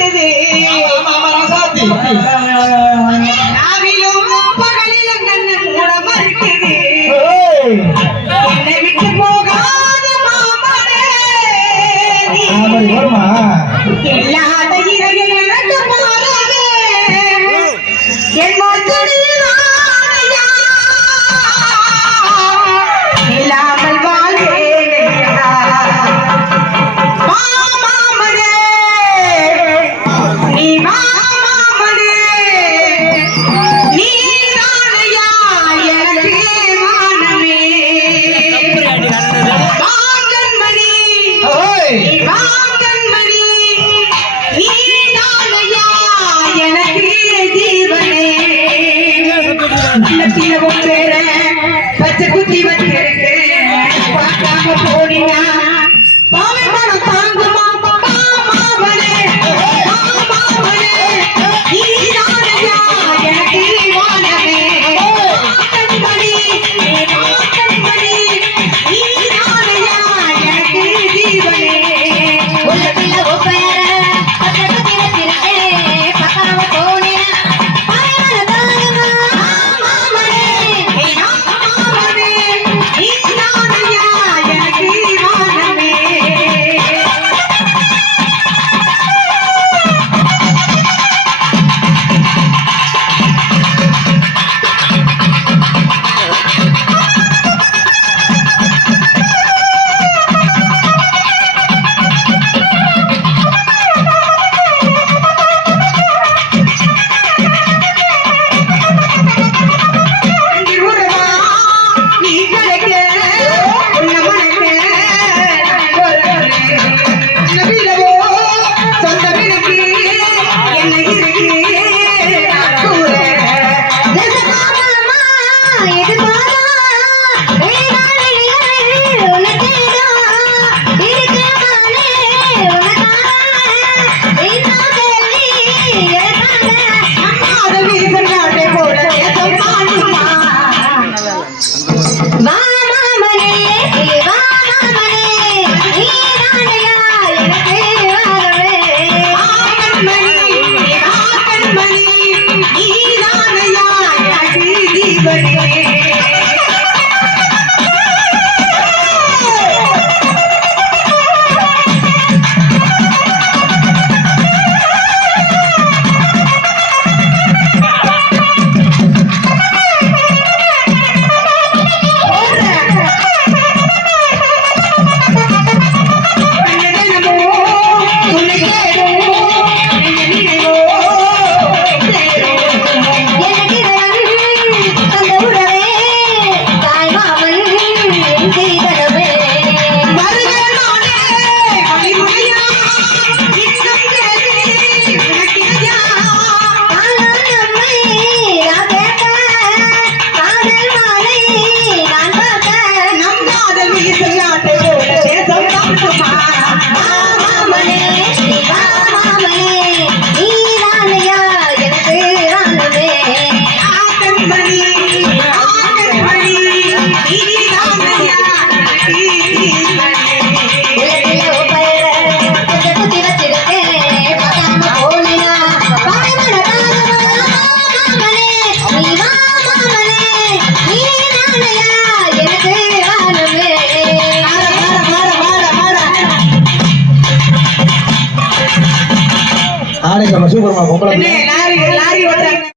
பார்த்தது நாவிலும் பகலில் கண்ணன் கூட மறுக்குது tiene usted. કાર્યક્રમ શું કરવા ભોપળા